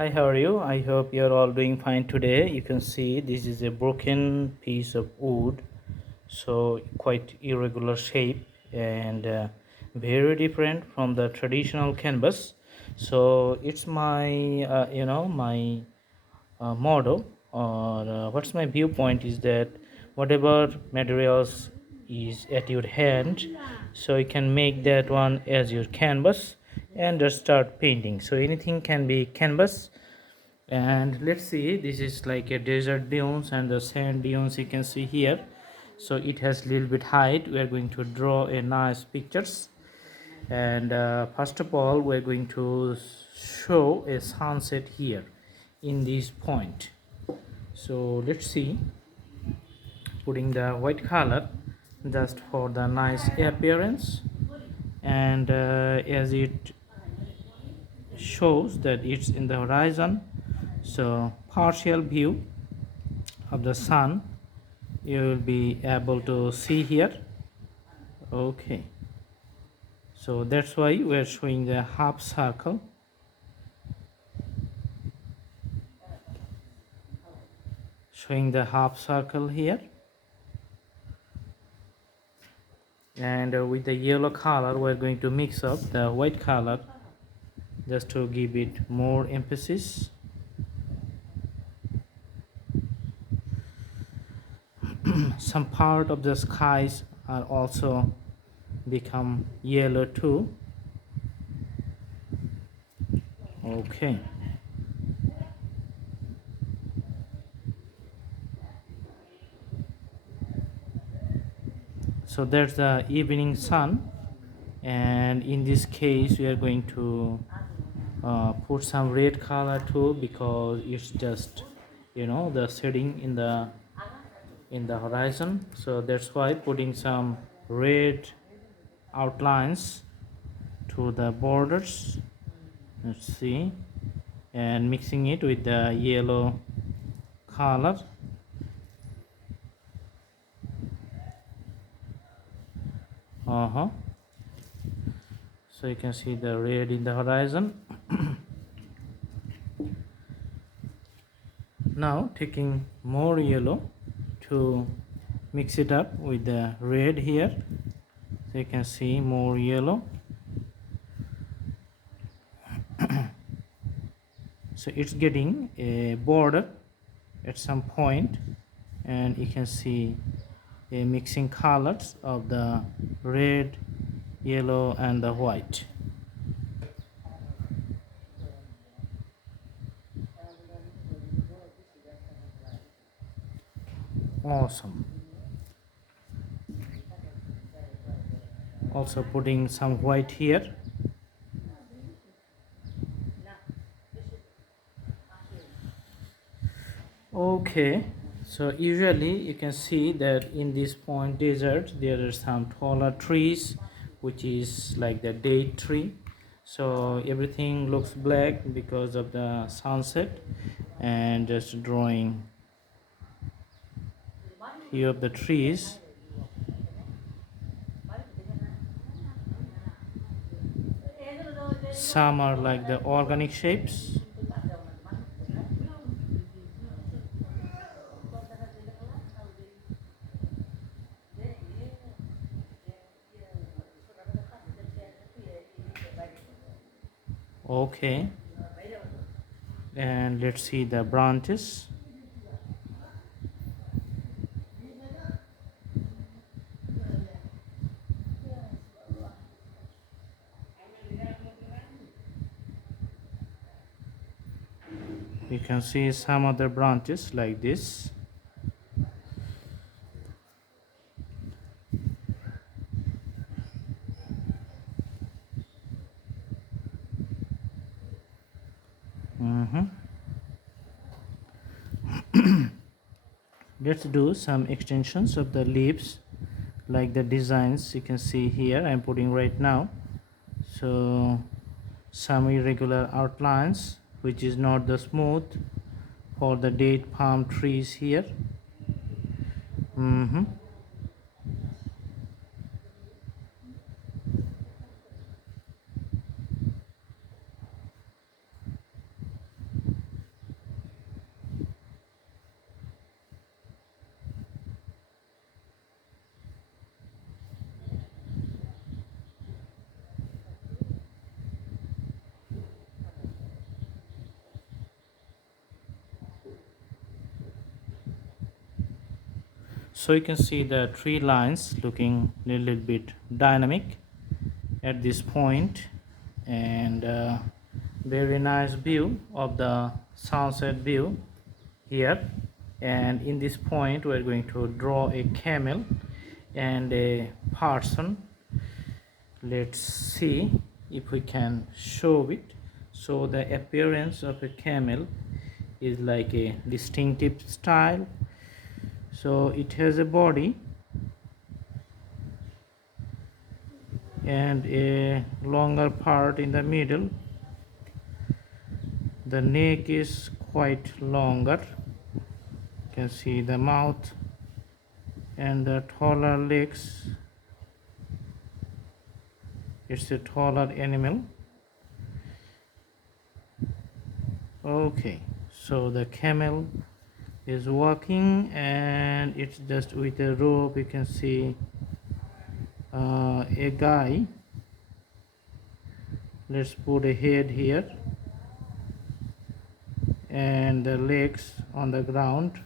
Hi, how are you? I hope you're all doing fine today. You can see this is a broken piece of wood, so quite irregular shape and very different from the traditional canvas. So it's my, my model or what's my viewpoint is that whatever materials is at your hand, so you can make that one as your canvas and just start painting. So anything can be canvas. And let's see, this is like a desert dunes and the sand dunes you can see here. So it has little bit height. We are going to draw a nice pictures, and first of all we're going to show a sunset here in this point. So let's see, putting the white color just for the nice appearance, and as it shows that it's in the horizon, so partial view of the sun you will be able to see here. Okay, so that's why we're showing the half circle, here, and with the yellow color we're going to mix up the white color just to give it more emphasis. Some part of the skies are also become yellow too. Okay, so there's the evening sun, and in this case we are going to put some red color too, because it's just the setting in the horizon, so that's why putting some red outlines to the borders. Let's see, and mixing it with the yellow color. So you can see the red in the horizon. Now taking more yellow to mix it up with the red here, so you can see more yellow. So it's getting a border at some point, and you can see a mixing colors of the red, yellow and the white. Awesome. Also putting some white here. Okay, so usually you can see that in this point desert there are some taller trees, which is like the date tree. So everything looks black because of the sunset, and just drawing few of the trees. Some are like the organic shapes. Okay, and let's see the branches. You can see some other branches like this. Let's do some extensions of the leaves, like the designs you can see here I'm putting right now. So some irregular outlines, which is not the smooth, for the date palm trees here. So you can see the three lines looking a little bit dynamic at this point, and very nice view of the sunset view here. And in this point we're going to draw a camel and a person. Let's see if we can show it. So the appearance of a camel is like a distinctive style. So it has a body and a longer part in the middle. The neck is quite longer. You can see the mouth and the taller legs. It's a taller animal. Okay, so the camel is walking and it's just with a rope. You can see a guy. Let's put a head here and the legs on the ground.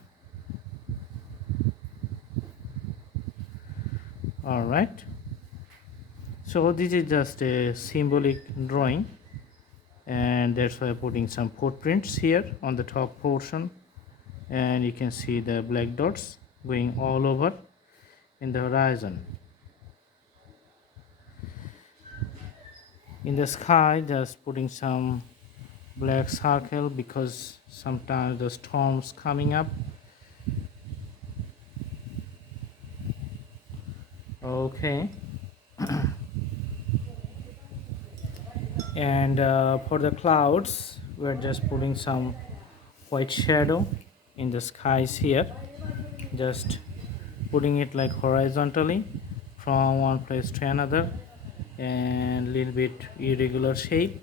All right, so this is just a symbolic drawing, and that's why I'm putting some footprints here on the top portion, and you can see the black dots going all over in the horizon. In the sky, just putting some black circle because sometimes the storms coming up. Okay. And for the clouds, we're just putting some white shadow in the skies here, just putting it like horizontally from one place to another, and little bit irregular shape,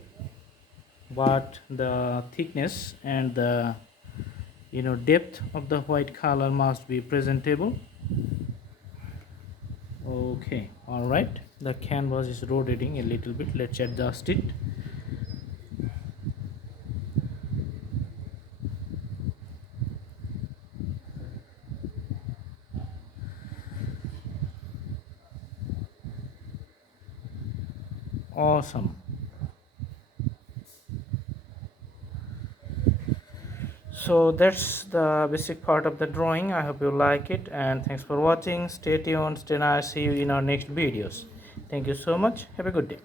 but the thickness and the depth of the white color must be presentable. Okay, all right, the canvas is rotating a little bit. Let's adjust it. Awesome. So that's the basic part of the drawing. I hope you like it, and thanks for watching. Stay tuned, stay nice. See you in our next videos. Thank you so much. Have a good day.